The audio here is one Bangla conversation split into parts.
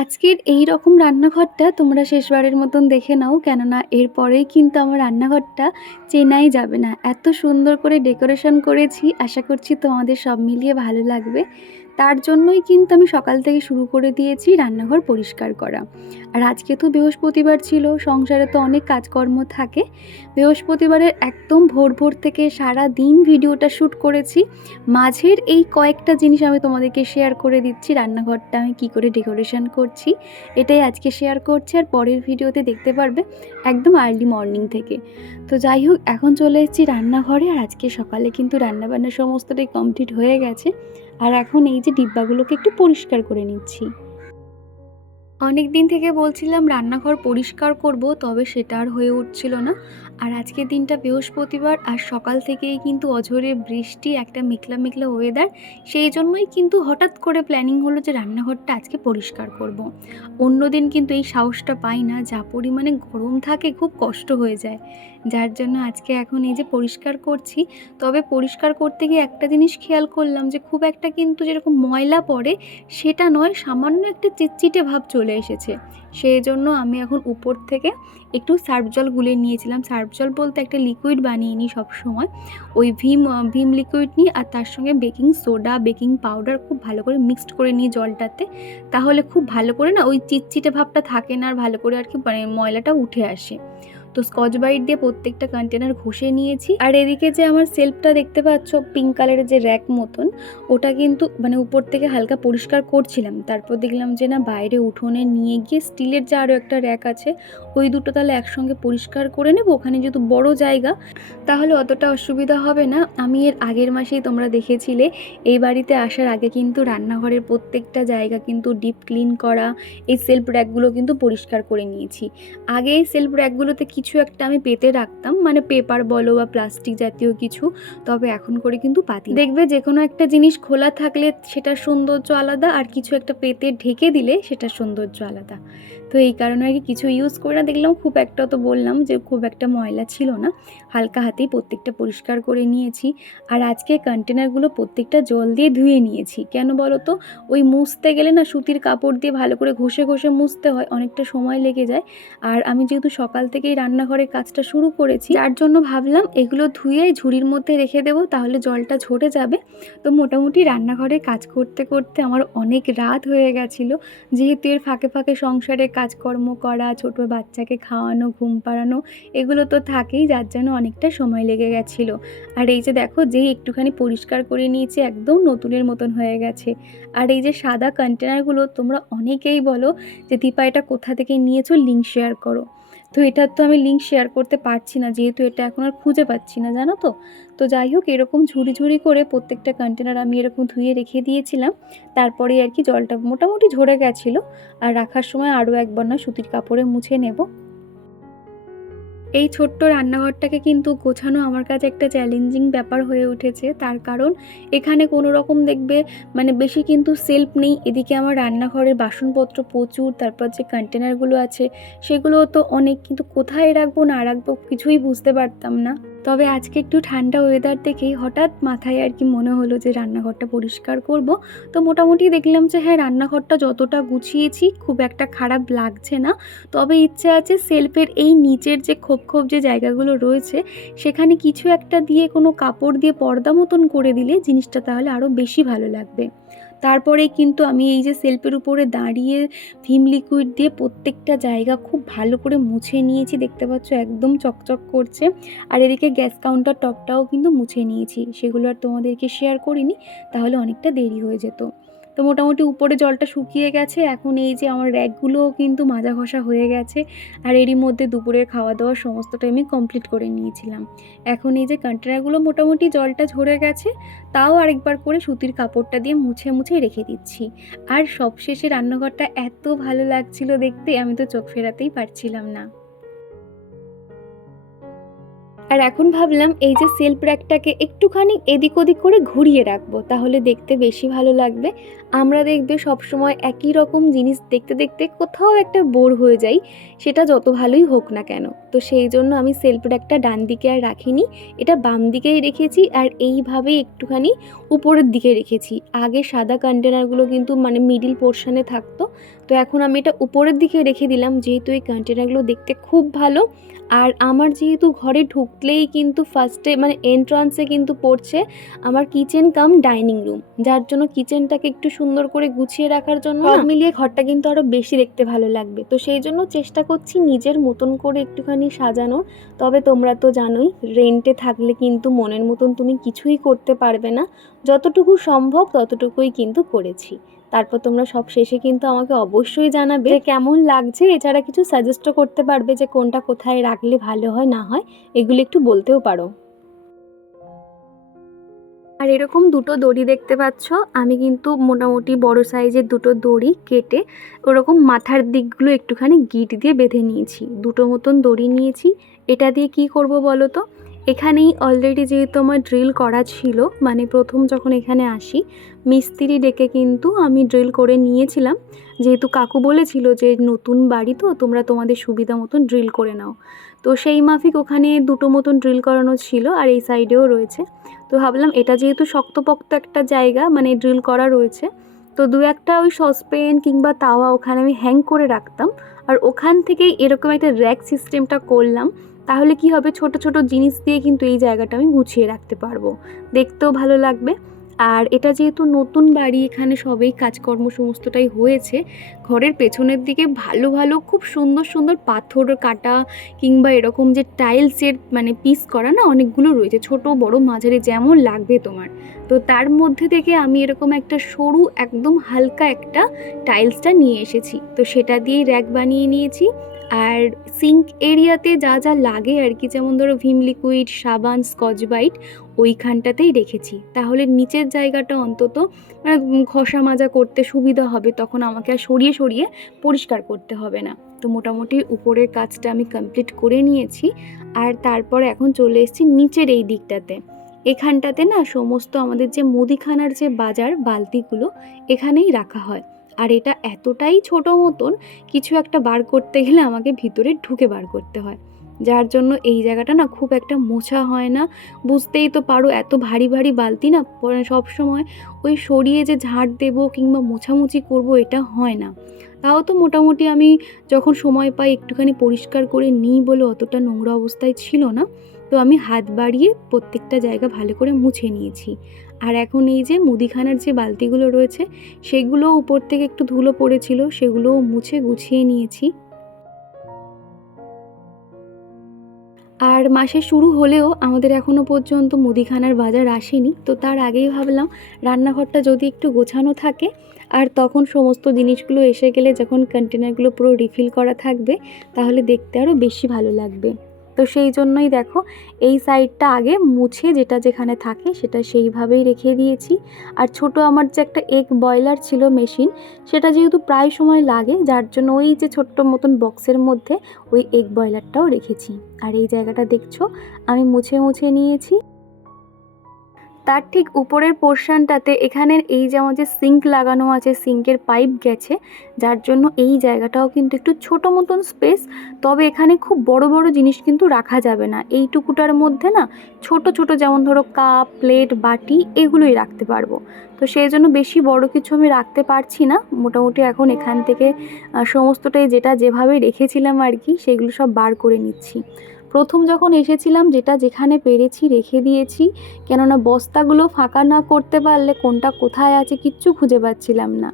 আজকের এই রকম রান্নাঘরটা তোমরা শেষবারের মতন দেখে নাও, কেননা এরপরেই কিন্তু আমার রান্নাঘরটা চেনাই যাবে না। এত সুন্দর করে ডেকোরেশন করেছি, আশা করছি তোমাদের সব মিলিয়ে ভালো লাগবে। তার জন্যই কিন্তু আমি সকাল থেকে শুরু করে দিয়েছি রান্নাঘর পরিষ্কার করা। আর আজকে তো বৃহস্পতিবার ছিল, সংসারে তো অনেক কাজকর্ম থাকে। বৃহস্পতিবারের একদম ভোর ভোর থেকে সারা দিন ভিডিওটা শ্যুট করেছি। মাঝের এই কয়েকটা জিনিস আমি তোমাদেরকে শেয়ার করে দিচ্ছি, রান্নাঘরটা আমি কি করে ডেকোরেশন করছি এটাই আজকে শেয়ার করছি। আর পরের ভিডিওতে দেখতে পারবে একদম আর্লি মর্নিং থেকে। তো যাই হোক, এখন চলে এসেছি রান্নাঘরে। আর আজকে সকালে কিন্তু রান্নাবান্না সমস্তটাই কমপ্লিট হয়ে গেছে। আর এখন এই যে ডিব্বাগুলোকে একটু পরিষ্কার করে নিচ্ছি। অনেক দিন থেকে বলছিলাম রান্নাঘর পরিষ্কার করব, তবে সেটা আর হয়ে উঠছিল না। আর আজকের দিনটা বৃহস্পতিবার, আর সকাল থেকেই কিন্তু অঝোরে বৃষ্টি, একটা মেঘলা মেঘলা ওয়েদার। সেই জন্যই কিন্তু হঠাৎ করে প্ল্যানিং হলো যে রান্নাঘরটা আজকে পরিষ্কার করব। অন্যদিন কিন্তু এই সাহসটা পাই না, যা পরিমাণে গরম থাকে খুব কষ্ট হয়ে যায়। যার জন্য আজকে এখন এই যে পরিষ্কার করছি। তবে পরিষ্কার করতে গিয়ে একটা জিনিস খেয়াল করলাম যে খুব একটা কিন্তু যেরকম ময়লা পড়ে সেটা নয়, সামান্য একটা চিটচিটে ভাব চলে এসেছে। সেই জন্য আমি এখন উপর থেকে একটু সার্ফ জল গুলে নিয়েছিলাম। সার্ফ জল বলতে একটা লিকুইড বানিয়ে নিই সবসময়, ওই ভিম লিকুইড নিই, আর তার সঙ্গে বেকিং সোডা, বেকিং পাউডার খুব ভালো করে মিক্সড করে নিই জলটাতে। তাহলে খুব ভালো করে না ওই চিটচিটে ভাবটা থাকে না, আর ভালো করে আর কি মানে ময়লাটা উঠে আসে। তো স্কচ ব্রাইট দিয়ে প্রত্যেকটা কন্টেনার ঘষে নিয়েছি। আর এদিকে যে আমার সেলফটা দেখতে পাচ্ছ পিঙ্ক কালারের যে র্যাক মতন, ওটা কিন্তু মানে উপর থেকে হালকা পরিষ্কার করছিলাম। তারপর দেখলাম যে না, বাইরে উঠোনে নিয়ে গিয়ে স্টিলের যে আরও একটা র্যাক আছে ওই দুটো তাহলে একসঙ্গে পরিষ্কার করে নেব। ওখানে যেহেতু বড় জায়গা তাহলে অতটা অসুবিধা হবে না। আমি এর আগের মাসেই তোমরা দেখেছিলে এই বাড়িতে আসার আগে কিন্তু রান্নাঘরের প্রত্যেকটা জায়গা কিন্তু ডিপ ক্লিন করা, এই সেলফ র্যাকগুলো কিন্তু পরিষ্কার করে নিয়েছি। আগে এই সেলফ র্যাকগুলোতে কিছু একটা আমি পেতে রাখতাম, মানে পেপার বলো বা প্লাস্টিক জাতীয় কিছু। তবে এখন করে কিন্তু পাতি, দেখবে যে কোনো একটা জিনিস খোলা থাকলে সেটার সৌন্দর্য আলাদা, আর কিছু একটা পেতে ঢেকে দিলে সেটার সৌন্দর্য আলাদা। তো এই কারণে আর কি কিছু ইউজ করে না, দেখলাম খুব একটা, তো বললাম যে খুব একটা ময়লা ছিল না, হালকা হাতেই প্রত্যেকটা পরিষ্কার করে নিয়েছি। আর আজকে কন্টেনারগুলো প্রত্যেকটা জল দিয়ে ধুয়ে নিয়েছি। কেন বলো তো, ওই মুছতে গেলে না সুতির কাপড় দিয়ে ভালো করে ঘষে ঘষে মুছতে হয়, অনেকটা সময় লেগে যায়। আর আমি যেহেতু সকাল থেকেই রান্নাঘরের কাজটা শুরু করেছি, যার জন্য ভাবলাম এগুলো ধুয়ে ঝুড়ির মধ্যে রেখে দেবো, তাহলে জলটা ঝরে যাবে। তো মোটামুটি রান্নাঘরে কাজ করতে করতে আমার অনেক রাত হয়ে গেছিলো। যেহেতু এর ফাঁকে ফাঁকে সংসারে কাজকর্ম করা, ছোট বাচ্চাকে খাওয়ানো, ঘুম পাড়ানো, এগুলো তো থাকেই, যার জন্য অনেকটা সময় লেগে গেছিলো। আর এই যে দেখো, যেই একটুখানি পরিষ্কার করে নিয়েছি একদম নতুনের মতন হয়ে গেছে। আর এই যে সাদা কন্টেনারগুলো, তোমরা অনেকেই বলো যে দীপা এটা কোথা থেকে নিয়েছো, লিঙ্ক শেয়ার করো। তো এটার তো আমি লিঙ্ক শেয়ার করতে পারছি না, যেহেতু এটা এখন আর খুঁজে পাচ্ছি না, জানো তো। তো যাই হোক, এরকম ঝুড়ি ঝুড়ি করে প্রত্যেকটা কন্টেনার আমি এরকম ধুয়ে রেখে দিয়েছিলাম। তারপরে আর কি জলটা মোটামুটি ঝরে গেছিলো। আর রাখার সময় আরও একবার না সুতির কাপড়ে মুছে নেব। এই ছোট্ট রান্নাঘরটাকে কিন্তু গোছানো আমার কাছে একটা চ্যালেঞ্জিং ব্যাপার হয়ে উঠেছে। তার কারণ এখানে কোনো রকম দেখবে মানে বেশি কিন্তু সেলফ নেই। এদিকে আমার রান্নাঘরের বাসনপত্র প্রচুর, তারপর যে কন্টেনারগুলো আছে সেগুলোও তো অনেক, কিন্তু কোথায় রাখবো না রাখবো কিছুই বুঝতে পারতাম না। তবে আজকে একটু ঠান্ডা ওয়েদার দেখেই হঠাৎ মাথায় আর কি মনে হলো যে রান্নাঘরটা পরিষ্কার করব। তো মোটামুটি দেখলাম যে হ্যাঁ, রান্নাঘরটা যতটা গুছিয়েছি খুব একটা খারাপ লাগছে না। তবে ইচ্ছে আছে সেলফের এই নিচের যে খোপ খোপ যে জায়গাগুলো রয়েছে সেখানে কিছু একটা দিয়ে, কোনো কাপড় দিয়ে পর্দা মতন করে দিলে জিনিসটা তাহলে আরও বেশি ভালো লাগবে। তারপরে কিন্তু আমি এই যে সেলফের উপরে দাঁড়িয়ে ভিম লিকুইড দিয়ে প্রত্যেকটা জায়গা খুব ভালো করে মুছে নিয়েছি, দেখতে পাচ্ছ একদম চকচক করছে। আর এদিকে গ্যাস কাউন্টার টপটাও কিন্তু মুছে নিয়েছি, সেগুলো আর তোমাদেরকে শেয়ার করিনি, তাহলে অনেকটা দেরি হয়ে যেত। তো মোটামুটি উপরে জলটা শুকিয়ে গেছে। এখন এই যে আমার র্যাকগুলোও কিন্তু মাজা ঘষা হয়ে গেছে। আর এরই মধ্যে দুপুরের খাওয়া দাওয়া সমস্তটা আমি কমপ্লিট করে নিয়েছিলাম। এখন এই যে কন্টেনারগুলো মোটামুটি জলটা ঝরে গেছে, তাও আরেকবার করে সুতির কাপড়টা দিয়ে মুছে মুছে রেখে দিচ্ছি। আর সবশেষে রান্নাঘরটা এত ভালো লাগছিল দেখতে, আমি তো চোখ ফেরাতেই পারছিলাম না। আর এখন ভাবলাম এই যে সেলফ র্যাকটাকে একটুখানি এদিক ওদিক করে ঘুরিয়ে রাখবো, তাহলে দেখতে বেশি ভালো লাগবে। আমরা দেখবে সবসময় একই রকম জিনিস দেখতে দেখতে কোথাও একটা বোর হয়ে যাই, সেটা যত ভালোই হোক না কেন। তো সেই জন্য আমি সেলফ র্যাকটা ডান দিকে আর রাখিনি, এটা বাম দিকেই রেখেছি। আর এইভাবেই একটুখানি উপরের দিকে রেখেছি। আগে সাদা কন্টেনারগুলো কিন্তু মানে মিডিল পোর্শনে থাকতো, তো এখন আমি এটা উপরের দিকে রেখে দিলাম, যেহেতু এই কন্টেনারগুলো দেখতে খুব ভালো। আর আমার যেহেতু ঘরে ঢুকলেই কিন্তু ফার্স্টে মানে এন্ট্রান্সে কিন্তু পড়ছে আমার কিচেন কাম ডাইনিং রুম, যার জন্য কিচেনটাকে একটু সুন্দর করে গুছিয়ে রাখার জন্য সব মিলিয়ে ঘরটা কিন্তু আরও বেশি দেখতে ভালো লাগবে। তো সেই জন্য চেষ্টা করছি নিজের মতন করে একটুখানি সাজানোর। তবে তোমরা তো জানোই রেন্টে থাকলে কিন্তু মনের মতন তুমি কিছুই করতে পারবে না, যতটুকু সম্ভব ততটুকুই কিন্তু করেছি। তারপর তোমরা সব শেষে কিন্তু আমাকে অবশ্যই জানাবে যে কেমন লাগছে, এছাড়া কিছু সাজেস্টও করতে পারবে যে কোনটা কোথায় রাখলে ভালো হয় না হয়, এগুলো একটু বলতেও পারো। আর এরকম দুটো দড়ি দেখতে পাচ্ছ, আমি কিন্তু মোটামুটি বড় সাইজের দুটো দড়ি কেটে ওরকম মাথার দিকগুলো একটুখানি গিট দিয়ে বেঁধে নিয়েছি। দুটো মতন দড়ি নিয়েছি। এটা দিয়ে কি করব বলো তো, এখানেই অলরেডি যেহেতু আমার ড্রিল করা ছিল, মানে প্রথম যখন এখানে আসি মিস্ত্রি ডেকে কিন্তু আমি ড্রিল করে নিয়েছিলাম, যেহেতু কাকু বলেছিল যে নতুন বাড়ি তো তোমরা তোমাদের সুবিধা মতন ড্রিল করে নাও। তো সেই মাফিক ওখানে দুটো মতন ড্রিল করানো ছিল, আর এই সাইডেও রয়েছে। তো ভাবলাম এটা যেহেতু শক্তপোক্ত একটা জায়গা, মানে ড্রিল করা রয়েছে, তো দু একটা ওই সসপ্যান কিংবা তাওয়া ওখানে আমি হ্যাং করে রাখতাম। আর ওখান থেকেই এরকম একটা র্যাক সিস্টেমটা করলাম, তাহলে কি হবে ছোট ছোট জিনিস দিয়ে কিন্তু এই জায়গাটা আমি গুছিয়ে রাখতে পারবো, দেখতেও ভালো লাগবে। আর এটা যেহেতু নতুন বাড়ি, এখানে সবেই কাজকর্ম সমস্তটাই হয়েছে, ঘরের পেছনের দিকে ভালো ভালো খুব সুন্দর সুন্দর পাথর কাটা কিংবা এরকম যে টাইলসের মানে পিস করা না অনেকগুলো রয়েছে, ছোট বড় মাঝারি যেমন লাগবে তোমার। তো তার মধ্যে থেকে আমি এরকম একটা সরু একদম হালকা একটা টাইলসটা নিয়ে এসেছি, তো সেটা দিয়েই র্যাক বানিয়ে নিয়েছি। আর সিঙ্ক এরিয়াতে যা যা লাগে আর কি, যেমন ধরো ভিম লিকুইড, সাবান, স্কচ ব্রাইট ওইখানটাতেই রেখেছি, তাহলে নিচের জায়গাটা অন্তত মানে ঘষা মাজা করতে সুবিধা হবে, তখন আমাকে আর সরিয়ে সরিয়ে পরিষ্কার করতে হবে না। তো মোটামুটি উপরের কাজটা আমি কমপ্লিট করে নিয়েছি। আর তারপর এখন চলে এসেছি নিচের এই দিকটাতে। এখানটাতে না সমস্ত আমাদের যে মুদিখানার যে বাজার বালতিগুলো এখানেই রাখা হয়। আর এটা এতটাই ছোট মতন, কিছু একটা বার করতে গেলে আমাকে ভিতরে ঢুকে বার করতে হয়, যার জন্য এই জায়গাটা না খুব একটা মোছা হয় না। বুঝতেই তো পারো এত ভারী ভারী বালতি না, সব সময় ওই সরিয়ে যে ঝাড় দেবো কিংবা মোছামুছি করব এটা হয় না। তাও তো মোটামুটি আমি যখন সময় পাই একটুখানি পরিষ্কার করে নিই বলে অতটা নোংরা অবস্থায় ছিল না। তো আমি হাত বাড়িয়ে প্রত্যেকটা জায়গা ভালো করে মুছে নিয়েছি। আর এখন এই যে মুদিখানার যে বালতিগুলো রয়েছে সেগুলো উপর থেকে একটু ধুলো পড়েছিল, সেগুলোও মুছে গুছিয়ে নিয়েছি। আর মাসের শুরু হলেও আমাদের এখনও পর্যন্ত মুদিখানার বাজার আসেনি, তো তার আগেই ভাবলাম রান্নাঘরটা যদি একটু গোছানো থাকে, আর তখন সমস্ত জিনিসগুলো এসে গেলে যখন কন্টেনারগুলো পুরো রিফিল করা থাকবে তাহলে দেখতে আরও বেশি ভালো লাগবে। তো সেই জন্যই দেখো এই সাইডটা আগে মুছে যেটা যেখানে থাকে সেটা সেইভাবেই রেখে দিয়েছি। আর ছোট আমার যে একটা এগ বয়লার ছিল মেশিন, সেটা যেহেতু প্রায় সময় লাগে, যার জন্য ওই যে ছোট্ট মতন বক্সের মধ্যে ওই এগ বয়লারটাও রেখেছি। আর এই জায়গাটা দেখছো আমি মুছে মুছে নিয়েছি। তার ঠিক উপরের পোর্শনটাতে এখানের এই যে আমার যে সিঙ্ক লাগানো আছে, সিঙ্কের পাইপ গেছে, যার জন্য এই জায়গাটাও কিন্তু একটু ছোট মতন স্পেস। তবে এখানে খুব বড় বড় জিনিস কিন্তু রাখা যাবে না, এইটুকুটার মধ্যে না ছোট ছোট যেমন ধরো কাপ, প্লেট, বাটি এগুলোই রাখতে পারবো। তো সেই জন্য বেশি বড় কিছু আমি রাখতে পারছি না। মোটামুটি এখন এখান থেকে সমস্তটাই যেটা যেভাবে রেখেছিলাম আর কি সেগুলো সব বার করে নিচ্ছি। প্রথম যখন এসেছিলাম যেটা যেখানে পেরেছি রেখে দিয়েছি, কেননা বস্তাগুলো ফাঁকা না করতে পারলে কোনটা কোথায় আছে কিচ্ছু খুঁজে পাচ্ছিলাম না।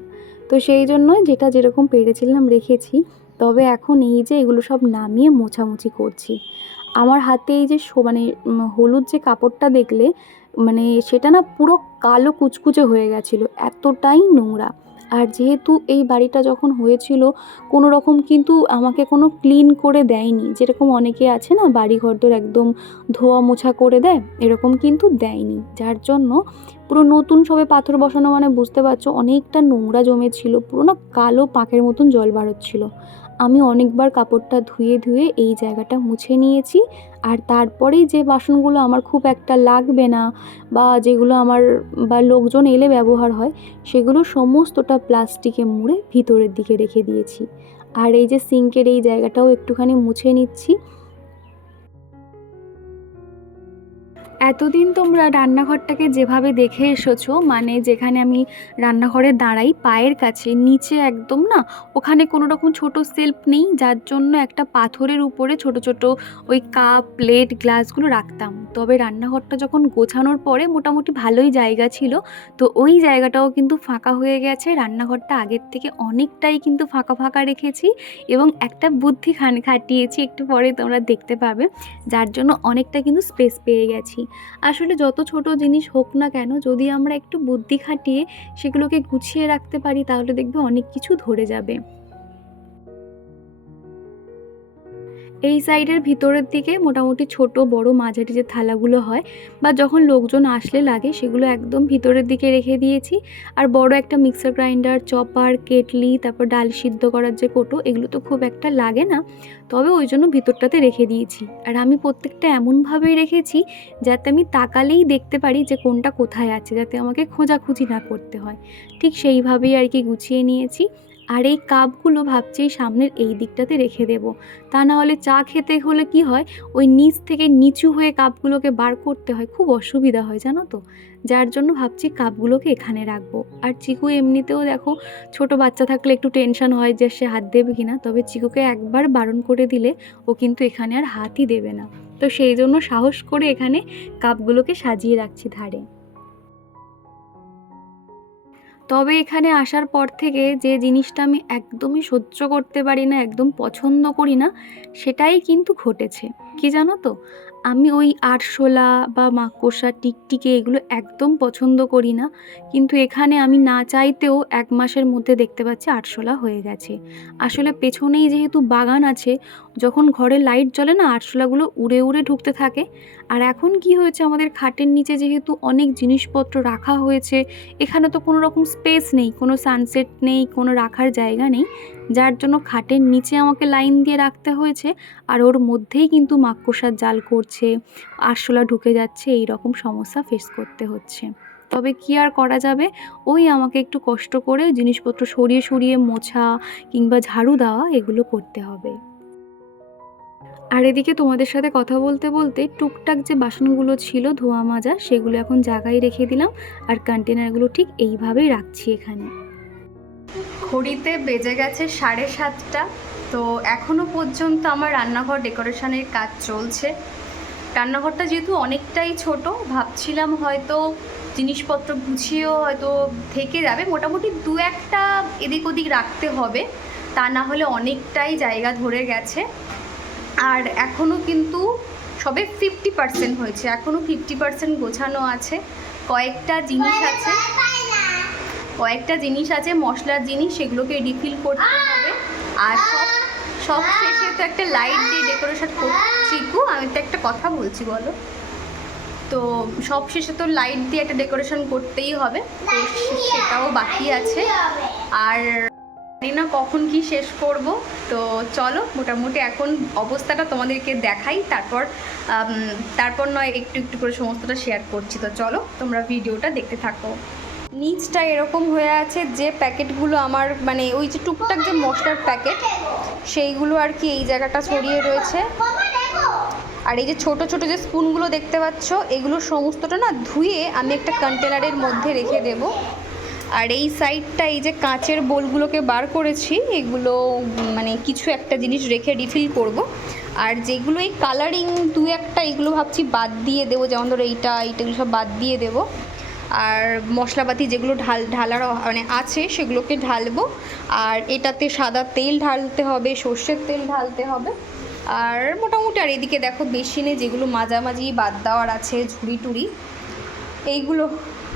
তো সেই জন্যই যেটা যেরকম পেরেছিলাম রেখেছি। তবে এখন এই যে এগুলো সব নামিয়ে মোছামুছি করছি। আমার হাতে এই যে মানে হলুদ যে কাপড়টা দেখলে, মানে সেটা না পুরো কালো কুচকুচে হয়ে গেছিলো, এতটাই নোংরা। আর যেহেতু এই বাড়িটা যখন হয়েছিল কোনো রকম কিন্তু আমাকে কোনো ক্লিন করে দেয়নি, যেরকম অনেকে আছে না বাড়ি ঘরদোর একদম ধোয়া মোছা করে দেয়, এরকম কিন্তু দেয়নি। যার জন্য পুরো নতুন সবে পাথর বসানো, মানে বুঝতে পারছো অনেকটা নোংরা জমেছিল, পুরো না কালো পাঁকের মতন জল বাড়াচ্ছিল। আমি অনেকবার কাপড়টা ধুয়ে ধুয়ে এই জায়গাটা মুছে নিয়েছি। আর তারপরেই যে বাসনগুলো আমার খুব একটা লাগবে না বা যেগুলো আমার বা লোকজন এলে ব্যবহার হয়, সেগুলো সমস্তটা প্লাস্টিকে মুড়ে ভিতরের দিকে রেখে দিয়েছি। আর এই যে সিঙ্কের এই জায়গাটাও একটুখানি মুছে নিচ্ছি। এতদিন তোমরা রান্নাঘরটাকে যেভাবে দেখে এসেছো, মানে যেখানে আমি রান্নাঘরে দাঁড়াই পায়ের কাছে নিচে একদম না, ওখানে কোনো রকম ছোট সেলফ নেই, যার জন্য একটা পাথরের উপরে ছোট ছোট ওই কাপ প্লেট গ্লাসগুলো রাখতাম। তবে রান্নাঘরটা যখন গোছানোর পরে মোটামুটি ভালোই জায়গা ছিল, তো ওই জায়গাটাও কিন্তু ফাঁকা হয়ে গেছে। রান্নাঘরটা আগের থেকে অনেকটাই কিন্তু ফাঁকা ফাঁকা রেখেছি এবং একটা বুদ্ধি খাটিয়েছি, একটু পরে তোমরা দেখতে পাবে, যার জন্য অনেকটা কিন্তু স্পেস পেয়ে গেছি। আসলে যত ছোট জিনিস হোক না কেন, যদি আমরা একটু বুদ্ধি খাটিয়ে সেগুলোকে গুছিয়ে রাখতে পারি তাহলে দেখবে অনেক কিছু ধরে যাবে। এই সাইডের ভিতরের দিকে মোটামুটি ছোট বড় মাঝারি যে থালাগুলো হয় বা যখন লোকজন আসলে লাগে, সেগুলো একদম ভিতরের দিকে রেখে দিয়েছি। আর বড় একটা মিক্সার গ্রাইন্ডার, চপার, কেটলি, তারপর ডাল সিদ্ধ করার যে কোটো, এগুলো তো খুব একটা লাগে না, তবে ওই জন্য ভিতরটাতে রেখে দিয়েছি। আর আমি প্রত্যেকটা এমনভাবেই রেখেছি যাতে আমি তাকালেই দেখতে পারি যে কোনটা কোথায় আছে, যাতে আমাকে খোঁজাখুঁজি না করতে হয়। ঠিক সেইভাবেই আর কি গুছিয়ে নিয়েছি। আর এই কাপগুলো ভাবছি সামনের এই দিকটাতে রেখে দেব, তা না হলে চা খেতে হলে কি হয়, ওই নিচ থেকে নিচু হয়ে কাপগুলোকে বার করতে হয়, খুব অসুবিধা হয় জানো তো। যার জন্য ভাবছি কাপগুলোকে এখানে রাখবো। আর চিকু এমনিতেও দেখো, ছোট বাচ্চা থাকলে একটু টেনশন হয় যে সে হাত দেবে কিনা, তবে চিকুকে একবার বারণ করে দিলে ও কিন্তু এখানে আর হাতই দেবে না। তো সেই জন্য সাহস করে এখানে কাপগুলোকে সাজিয়ে রাখছি ধারে। তবে এখানে আসার পর থেকে যে জিনিসটা আমি একদমই সহ্য করতে পারি না, একদম পছন্দ করি না, সেটাই কিন্তু ঘটেছে। কি জানো তো, আমি ওই আরশোলা বা মাকড়সা, টিকটিকি এগুলো একদম পছন্দ করি না, কিন্তু এখানে আমি না চাইতেও 1 মাসের মধ্যে দেখতে পাচ্ছি আরশোলা হয়ে গেছে। আসলে পেছনেই যেহেতু বাগান আছে, যখন ঘরে লাইট জ্বলে না, আরশোলাগুলো উড়ে উড়ে ঢুকতে থাকে। আর এখন কি হয়েছে, আমাদের খাটের নিচে যেহেতু অনেক জিনিসপত্র রাখা হয়েছে, এখানে তো কোনো রকম স্পেস নেই, কোনো সানসেট নেই, কোনো রাখার জায়গা নেই, যার জন্য খাটের নিচে আমাকে লাইন দিয়ে রাখতে হয়েছে। আর ওর মধ্যেই কিন্তু মাকড়সার জাল করছে, আরশোলা ঢুকে যাচ্ছে, এই রকম সমস্যা ফেস করতে হচ্ছে। তবে কি আর করা যাবে, ওই আমাকে একটু কষ্ট করে জিনিসপত্র সরিয়ে সরিয়ে মোছা কিংবা ঝাড়ু দেওয়া এগুলো করতে হবে। আর এদিকে তোমাদের সাথে কথা বলতে বলতে টুকটাক যে বাসনগুলো ছিল ধোয়া মাজা, সেগুলো এখন জায়গায় রেখে দিলাম। আর কন্টেনারগুলো ঠিক এইভাবেই রাখছি এখানে। ঘড়িতে বেজে গেছে 7:30। তো এখনও পর্যন্ত আমার রান্নাঘর ডেকোরেশনের কাজ চলছে। রান্নাঘরটা যেহেতু অনেকটাই ছোট, ভাবছিলাম হয়তো জিনিসপত্র গুছিয়েও হয়তো থেকে যাবে, মোটামুটি 2-1টা এদিক ওদিক রাখতে হবে, তা না হলে অনেকটাই জায়গা ধরে গেছে। আর এখনও কিন্তু সবে 50% হয়েছে, এখনও 50% গোছানো আছে। কয়েকটা জিনিস আছে মশলার জিনিস, সেগুলোকে রিফিল করতে হবে। আর সব শেষে তো একটা লাইট দিয়ে ডেকোরেশন করছি। আমি তো একটা কথা বলছি, বলো তো, সব শেষে তো লাইট দিয়ে একটা ডেকোরেশন করতেই হবে, তো সেটাও বাকি আছে। আর জানি না কখন কি শেষ করব। তো চলো মোটামুটি এখন অবস্থাটা তোমাদেরকে দেখাই, তারপর নয় একটু একটু করে সমস্তটা শেয়ার করছি। তো চলো তোমরা ভিডিওটা দেখতে থাকো। নিচটা এরকম হয়ে আছে, যে প্যাকেটগুলো আমার মানে ওই যে টুকটাক যে মশলার প্যাকেট, সেইগুলো আর কি এই জায়গাটা ছড়িয়ে রয়েছে। আর এই যে ছোট ছোট যে স্পুনগুলো দেখতে পাচ্ছ, এগুলো সমস্তটা না ধুয়ে আমি একটা কন্টেনারের মধ্যে রেখে দেব। আর এই সাইডটা এই যে কাঁচের বোলগুলোকে বার করেছি, এগুলো মানে কিছু একটা জিনিস রেখে রিফিল করব। আর যেগুলো এই কালারিং 2-1টা, এগুলো ভাবছি বাদ দিয়ে দেবো, যেমন ধরো এইটাগুলো সব বাদ দিয়ে দেবো। আর মশলাপাতি যেগুলো ঢালার মানে আছে, সেগুলোকে ঢালবো। আর এটাতে সাদা তেল ঢালতে হবে, সর্ষের তেল ঢালতে হবে। আর মোটামুটি আর এদিকে দেখো বেসিনে যেগুলো মাঝামাঝি বাদ দেওয়ার আছে, ঝুড়ি টুড়ি এইগুলো।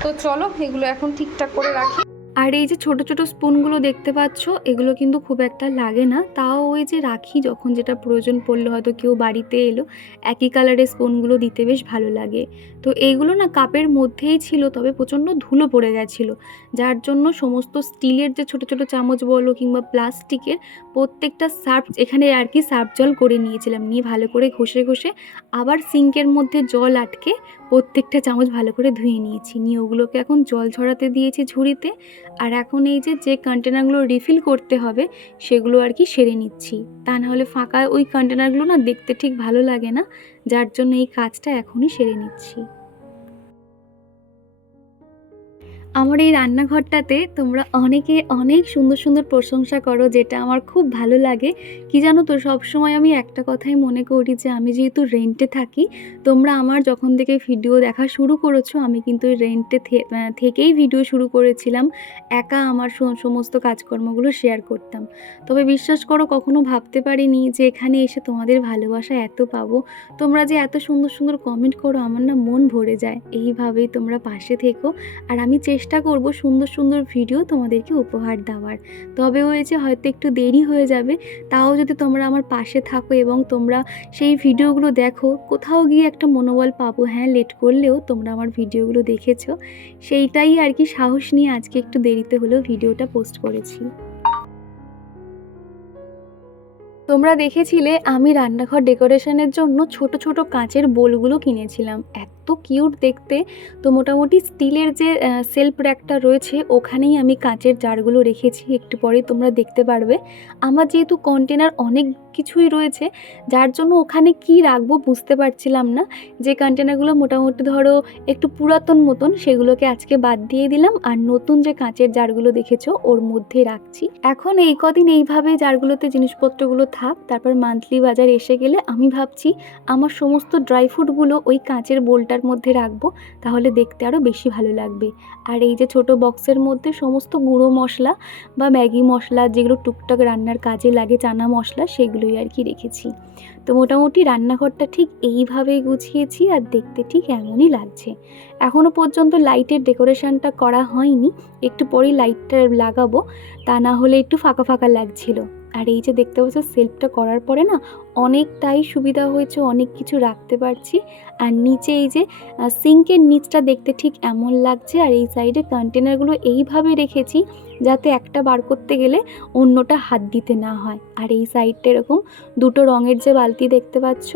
তো চলো এগুলো এখন ঠিকঠাক করে রাখি। আর এই যে ছোট ছোট স্পুনগুলো দেখতে পাচ্ছ, এগুলো কিন্তু খুব একটা লাগে না, তাও ওই যে রাখি, যখন যেটা প্রয়োজন পড়লো, হয়তো কেউ বাড়িতে এলো, একই কালারের স্পুনগুলো দিতে বেশ ভালো লাগে। তো এইগুলো না কাপের মধ্যেই ছিল, তবে প্রচণ্ড ধুলো পড়ে গেছিলো, যার জন্য সমস্ত স্টিলের যে ছোট ছোট চামচ বলো কিংবা প্লাস্টিকের, প্রত্যেকটা সার্ফ এখানে আর কি সার্ফ জল করে নিয়েছিলাম, নিয়ে ভালো করে ঘষে ঘষে আবার সিঙ্কের মধ্যে জল আটকে প্রত্যেকটা চামচ ভালো করে ধুয়ে নিয়েছি, নিয়ে ওগুলোকে এখন জল ঝরাতে দিয়েছি ঝুড়িতে। আর এখন এই যে কন্টেনারগুলো রিফিল করতে হবে সেগুলো আর কি সেরে নিচ্ছি। তা নাহলে ফাঁকা ওই কন্টেনারগুলো না দেখতে ঠিক ভালো লাগে না, যার জন্য এই কাজটা এখনই সেরে নিচ্ছি। আমার এই রান্নাঘরটাতে তোমরা অনেকে অনেক সুন্দর সুন্দর প্রশংসা করো, যেটা আমার খুব ভালো লাগে। কি জানো তো, সবসময় আমি একটা কথাই মনে করি যে আমি যেহেতু রেন্টে থাকি, তোমরা আমার যখন থেকে ভিডিও দেখা শুরু করেছো, আমি কিন্তু এই রেন্টে থেকেই ভিডিও শুরু করেছিলাম, একা আমার সমস্ত কাজকর্মগুলো শেয়ার করতাম। তবে বিশ্বাস করো, কখনো ভাবতে পারিনি যে এখানে এসে তোমাদের ভালোবাসা এত পাবো। তোমরা যে এত সুন্দর সুন্দর কমেন্ট করো, আমার না মন ভরে যায়। এইভাবেই তোমরা পাশে থেকো, আর আমি চেষ্টা করব সুন্দর সুন্দর ভিডিও তোমাদেরকে উপহার দেওয়ার। তবে হয়েছে হয়তো একটু দেরি হয়ে যাবে, তাও যদি তোমরা আমার পাশে থাকো এবং তোমরা সেই ভিডিওগুলো দেখো, কোথাও গিয়ে একটা মনোবল পাবো, হ্যাঁ লেট করলেও তোমরা আমার ভিডিওগুলো দেখেছো। সেইটাই আর কি সাহস নিয়ে আজকে একটু দেরিতে হলেও ভিডিওটা পোস্ট করেছি। তোমরা দেখেছিলে আমি রান্নাঘর ডেকোরেশনের জন্য ছোট ছোট কাঁচের বোলগুলো কিনেছিলাম, এত কিউট দেখতে। তো মোটামুটি স্টিলের যে সেলফ র্যাকটা রয়েছে ওখানেই আমি কাঁচের জারগুলো রেখেছি, একটু পরে তোমরা দেখতে পারবে। আমার যেহেতু কন্টেনার অনেক কিছুই রয়েছে, যার জন্য ওখানে কি রাখবো বুঝতে পারছিলাম না। যে কন্টেনারগুলো মোটামুটি ধরো একটু পুরাতন মতন, সেগুলোকে আজকে বাদ দিয়ে দিলাম, আর নতুন যে কাঁচের জারগুলো দেখেছো ওর মধ্যে রাখছি। এখন এই কদিন এইভাবে জারগুলোতে জিনিসপত্রগুলো থাক, তারপর মান্থলি বাজার এসে গেলে আমি ভাবছি আমার সমস্ত ড্রাই ফ্রুটগুলো ওই কাঁচের বোলটার মধ্যে রাখবো, তাহলে দেখতে আরও বেশি ভালো লাগবে। আর এই যে ছোট বক্সের মধ্যে সমস্ত গুঁড়ো মশলা বা ম্যাগি মশলা, যেগুলো টুকটাক রান্নার কাজে লাগে, চানা মশলা, সেগুলোই আর কি রেখেছি। তো মোটামুটি রান্নাঘরটা ঠিক এইভাবেই গুছিয়েছি, আর দেখতে ঠিক এমনই লাগছে। এখনও পর্যন্ত লাইটের ডেকোরেশনটা করা হয়নি, একটু পরেই লাইটটা লাগাবো, তা না হলে একটু ফাঁকা ফাঁকা লাগছিল। আর এই যে দেখতে পাচ্ছ সেলফটা করার পরে না অনেকটাই সুবিধা হয়েছে, অনেক কিছু রাখতে পারছি। আর নিচে এই যে সিঙ্কের নিচটা দেখতে ঠিক এমন লাগছে, আর এই সাইডে কন্টেনারগুলো এইভাবে রেখেছি যাতে একটা বার করতে গেলে অন্যটা হাত দিতে না হয়। আর এই সাইডটা এরকম দুটো রঙের যে বালতি দেখতে পাচ্ছ,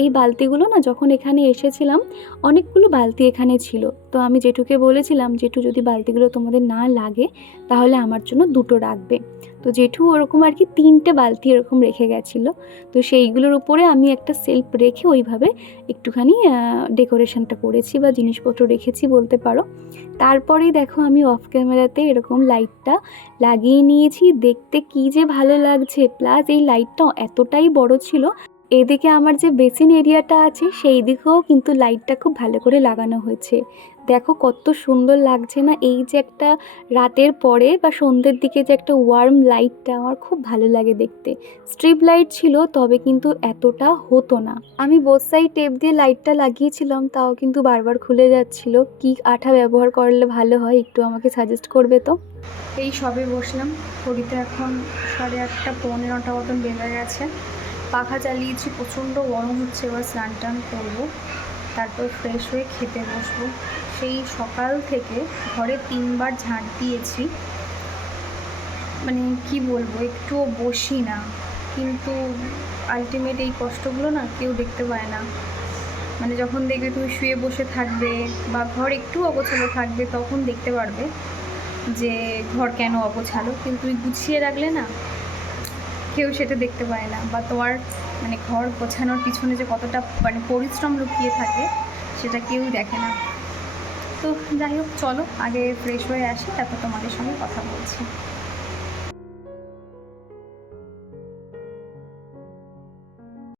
এই বালতিগুলো না যখন এখানে এসেছিলাম অনেকগুলো বালতি এখানে ছিল, তো আমি জেঠুকে বলেছিলাম জেঠু যদি বালতিগুলো তোমাদের না লাগে তাহলে আমার জন্য দুটো রাখবে। তো জেঠু ওরকম আর কি 3টে বালতি এরকম রেখে গেছিলো। তো সেইগুলোর উপরে আমি একটা সেলফ রেখে ওইভাবে একটুখানি ডেকোরেশনটা করেছি বা জিনিসপত্র রেখেছি বলতে পারো। তারপরেই দেখো আমি অফ ক্যামেরাতে এরকম লাইটটা লাগিয়ে নিয়েছি, দেখতে কী যে ভালো লাগছে। প্লাস এই লাইটটা এতটাই বড় ছিল, এদিকে আমার যে বেসিন এরিয়াটা আছে সেই দিকেও কিন্তু লাইটটা খুব ভালো করে লাগানো হয়েছে। দেখো কত সুন্দর লাগছে না, এই যে একটা রাতের পরে বা সন্ধ্যের দিকে যে একটা ওয়ার্ম লাইটটা আমার খুব ভালো লাগে দেখতে। স্ট্রিপ লাইট ছিল তবে কিন্তু এতটা হতো না। আমি বোথ সাইড টেপ দিয়ে লাইটটা লাগিয়েছিলাম, তাও কিন্তু বারবার খুলে যাচ্ছিল। কি আঠা ব্যবহার করলে ভালো হয় একটু আমাকে সাজেস্ট করবে তো। এই সবে বসলাম, ঘড়িতে এখন 8:30 পৌনে 9টা মতন বেজে গেছে। পাখা চালিয়েছি, প্রচণ্ড গরম হচ্ছে। এবার স্নান টান করবো, তারপর ফ্রেশ হয়ে খেতে বসবো। সেই সকাল থেকে ঘরে 3বার ঝাঁট দিয়েছি, মানে কি বলবো, একটুও বসি না। কিন্তু আলটিমেট এই কষ্টগুলো না কেউ দেখতে পায় না। মানে যখন দেখবে তুমি শুয়ে বসে থাকবে বা ঘর একটু অগোছালো থাকবে, তখন দেখতে পারবে যে ঘর কেন অগোছালো। কিন্তু তুমি গুছিয়ে রাখলে না, কেউ সেটা দেখতে পায় না। বা তোমার মানে ঘর গোছানোর পিছনে যে কতটা মানে পরিশ্রম লুকিয়ে থাকে সেটা কেউ দেখে না। তো যাই হোক, চলো আগে ফ্রেশ হয়ে আসি, তারপর তোমাদের সঙ্গে কথা বলছি।